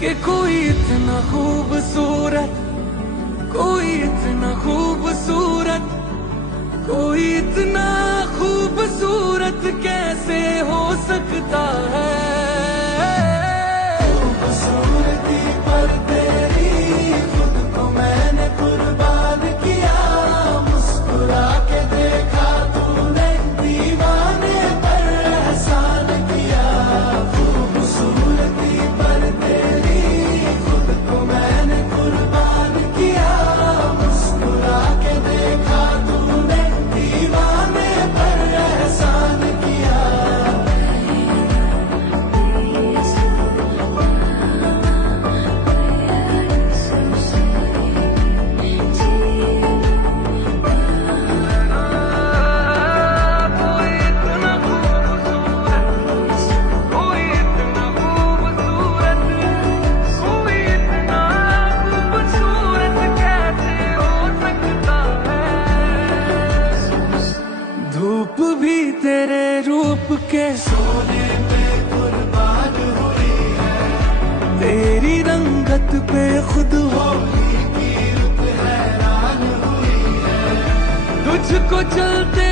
कि कोई इतना खूबसूरत, कोई इतना खूबसूरत, कोई इतना खूबसूरत कैसे हो सकता है। खूबसूरती पर तेरी खुद को मैंने कुर्बान किया, मुस्कुरा के देखा तूने, दीवाने पर एहसान किया। खूबसूरती पर तेरी खुद को मैंने कुर्बान किया, मुस्कुरा के देखा तूने, दीवाने पर एहसान किया। धूप भी तेरे रूप के सोने पे कुर्बान हुई है, तेरी रंगत पे खुद होली की रुत हैरान हुई है। तुझको चलते